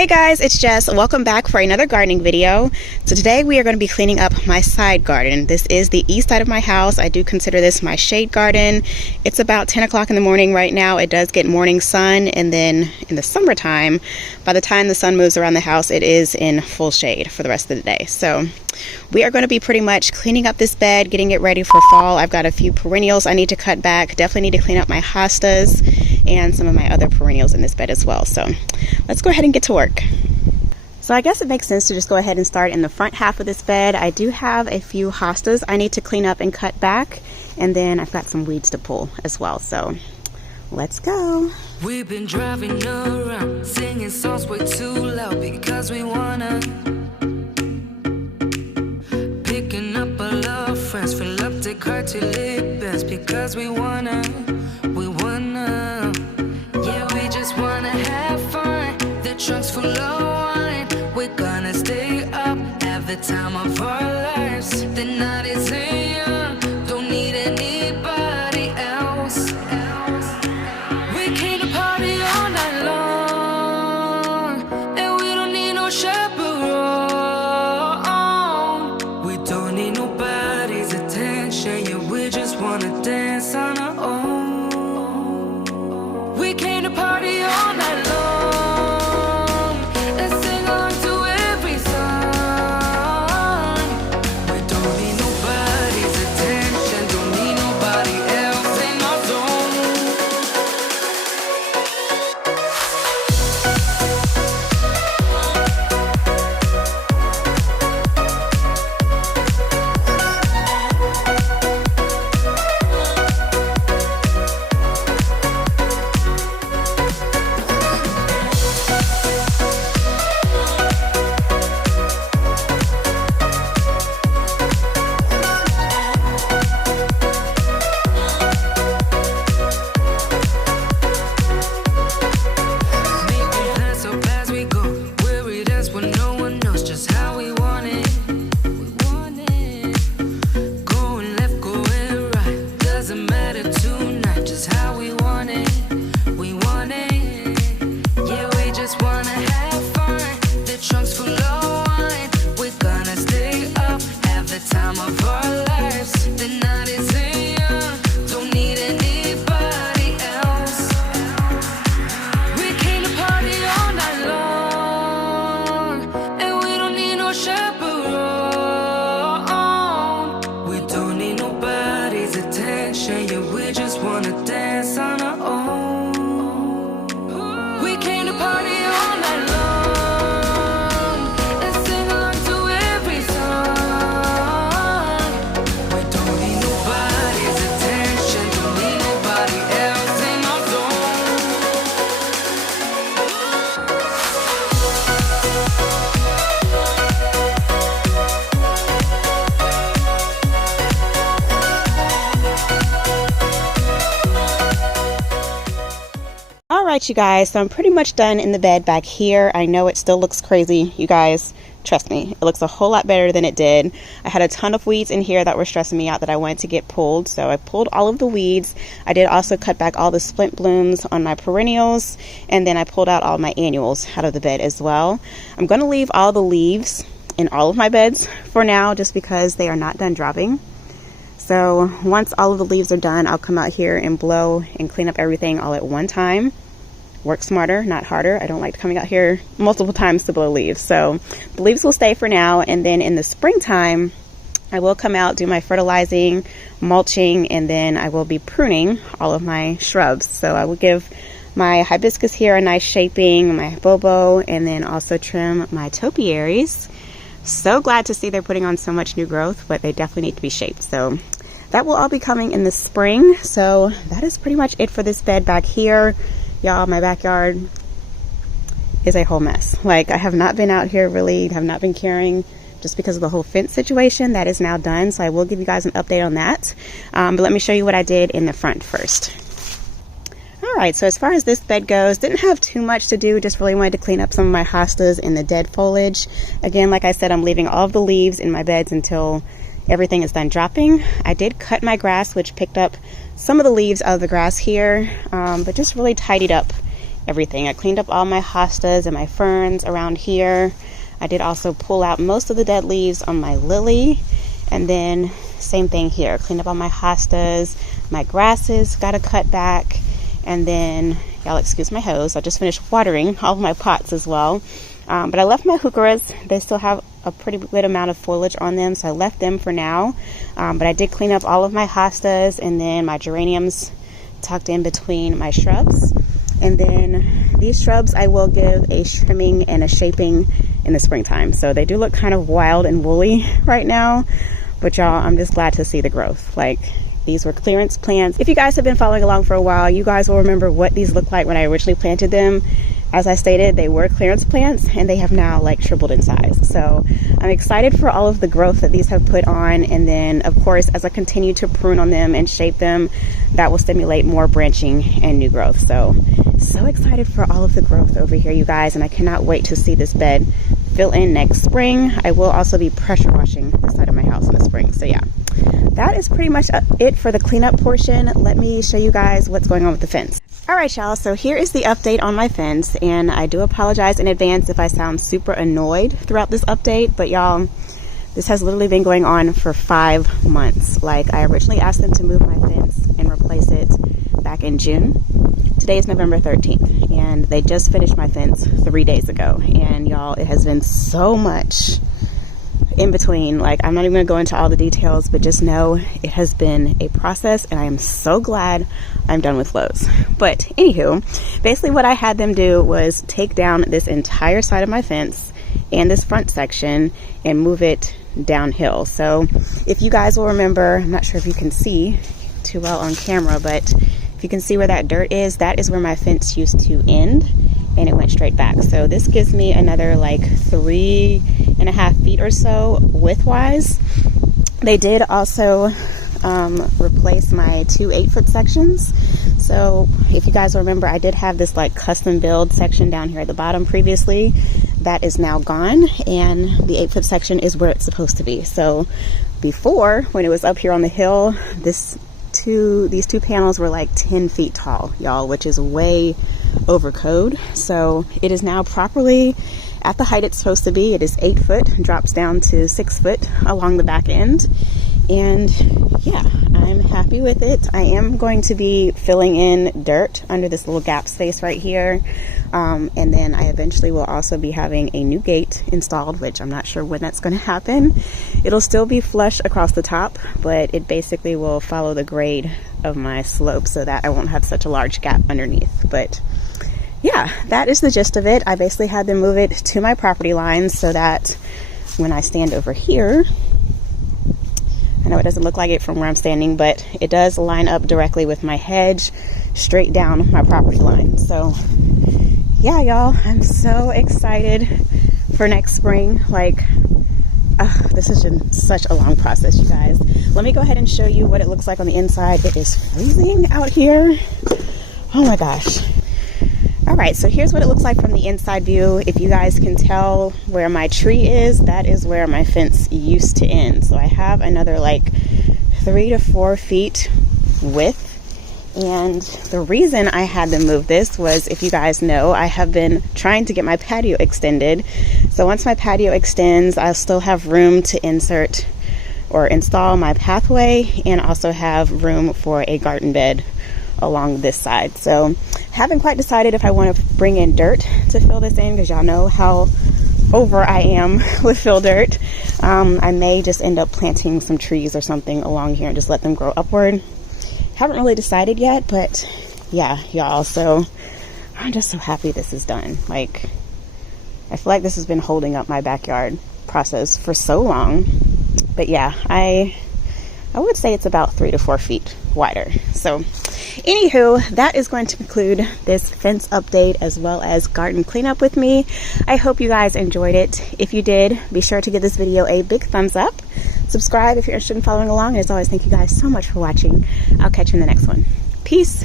Hey guys, it's Jess. Welcome back for another gardening video. So today we are going to be cleaning up my side garden. This is the east side of my house. I do consider this my shade garden. It's about 10 o'clock in the morning right now. It does get morning sun, and then in the summertime, by the time the sun moves around the house, it is in full shade for the rest of the day. So we are going to be pretty much cleaning up this bed, getting it ready for fall. I've got a few perennials I need to cut back. Definitely need to clean up my hostas and some of my other perennials in this bed as well. So let's go ahead and get to work. So I guess it makes sense to just go ahead and start in the front half of this bed. I do have a few hostas I need to clean up and cut back, and then I've got some weeds to pull as well. So let's go. We've been driving around singing songs way too loud because we wanna, picking up all our friends, fill up the car to live best because we wanna, yeah, we just wanna have fun. The trunk's full of wine, we're gonna stay up, have the time of our lives. The night is young, don't need anybody else. We came to party all night long, and we don't need no chaperone. We don't need nobody's attention, yeah, we just wanna dance on our own. We came to party all night long and sing along to every song. We don't need nobody's attention, don't need nobody else in our zone. Alright you guys, so I'm pretty much done in the bed back here. I know it still looks crazy, you guys. Trust me, it looks a whole lot better than it did. I had a ton of weeds in here that were stressing me out that I wanted to get pulled, so I pulled all of the weeds. I did also cut back all the splint blooms on my perennials, and then I pulled out all my annuals out of the bed as well. I'm going to leave all the leaves in all of my beds for now, just because they are not done dropping. So once all of the leaves are done, I'll come out here and blow and clean up everything all at one time. Work smarter, not harder. I don't like coming out here multiple times to blow leaves. So the leaves will stay for now, and then in the springtime I will come out, do my fertilizing, mulching, and then I will be pruning all of my shrubs. So I will give my hibiscus here a nice shaping, my bobo, and then also trim my topiaries. So glad to see they're putting on so much new growth, but they definitely need to be shaped. So that will all be coming in the spring. So that is pretty much it for this bed back here. Y'all, my backyard is a whole mess. Like, I have not been out here really, have not been caring, just because of the whole fence situation. That is now done, so I will give you guys an update on that. But let me show you what I did in the front first. Alright, so as far as this bed goes, didn't have too much to do, just really wanted to clean up some of my hostas and the dead foliage. Again, like I said, I'm leaving all of the leaves in my beds until everything is done dropping. I did cut my grass, which picked up some of the leaves out of the grass here, but just really tidied up everything. I cleaned up all my hostas and my ferns around here. I did also pull out most of the dead leaves on my lily, and then same thing here. Cleaned up all my hostas, my grasses got to cut back, and then y'all excuse my hose. I just finished watering all of my pots as well. But I left my heucheras. They still have a pretty good amount of foliage on them, so I left them for now. But I did clean up all of my hostas, and then my geraniums tucked in between my shrubs. And then these shrubs I will give a trimming and a shaping in the springtime. So they do look kind of wild and woolly right now, but y'all, I'm just glad to see the growth. Like, these were clearance plants. If you guys have been following along for a while, you guys will remember what these looked like when I originally planted them. As I stated, they were clearance plants, and they have now like tripled in size. So I'm excited for all of the growth that these have put on. And then of course, as I continue to prune on them and shape them, that will stimulate more branching and new growth. So excited for all of the growth over here, you guys. And I cannot wait to see this bed fill in next spring. I will also be pressure washing this side of my house in the spring. So yeah, that is pretty much it for the cleanup portion. Let me show you guys what's going on with the fence. All right, y'all, so here is the update on my fence, and I do apologize in advance if I sound super annoyed throughout this update, but y'all, this has literally been going on for 5 months. Like, I originally asked them to move my fence and replace it back in June. Today is November 13th, and they just finished my fence 3 days ago, and y'all, it has been so much in between. Like, I'm not even gonna go into all the details, but just know it has been a process, and I am so glad I'm done with Lowe's. But anywho, basically what I had them do was take down this entire side of my fence and this front section and move it downhill. So if you guys will remember, I'm not sure if you can see too well on camera, but if you can see where that dirt is, that is where my fence used to end, and it went straight back. So this gives me another like 3.5 feet or so width-wise. They did also replace my 2 8-foot sections. So if you guys remember, I did have this like custom build section down here at the bottom previously. That is now gone, and the 8-foot section is where it's supposed to be. So before, when it was up here on the hill, these two panels were like 10 feet tall, y'all, which is way over code. So it is now properly at the height it's supposed to be. It is 8 foot, drops down to 6 foot along the back end. And yeah, I'm happy with it. I am going to be filling in dirt under this little gap space right here. And then I eventually will also be having a new gate installed, which I'm not sure when that's going to happen. It'll still be flush across the top, but it basically will follow the grade of my slope so that I won't have such a large gap underneath. But yeah, that is the gist of it. I basically had them move it to my property lines so that when I stand over here, I know it doesn't look like it from where I'm standing, but it does line up directly with my hedge straight down my property line. So yeah, y'all, I'm so excited for next spring. Like, this has been such a long process, you guys. Let me go ahead and show you what it looks like on the inside. It is freezing out here. Oh my gosh. All right, so here's what it looks like from the inside view. If you guys can tell where my tree is, that is where my fence used to end. So I have another like 3 to 4 feet width. And the reason I had them move this was, if you guys know, I have been trying to get my patio extended. So once my patio extends, I'll still have room to insert or install my pathway, and also have room for a garden bed along this side. So haven't quite decided if I want to bring in dirt to fill this in, because y'all know how over I am with fill dirt. I may just end up planting some trees or something along here and just let them grow upward. Haven't really decided yet, but yeah, y'all, so I'm just so happy this is done. Like, I feel like this has been holding up my backyard process for so long. But yeah, I would say it's about 3 to 4 feet wider. So anywho, that is going to conclude this fence update as well as garden cleanup with me. I hope you guys enjoyed it. If you did, be sure to give this video a big thumbs up. Subscribe if you're interested in following along. And as always, thank you guys so much for watching. I'll catch you in the next one. Peace.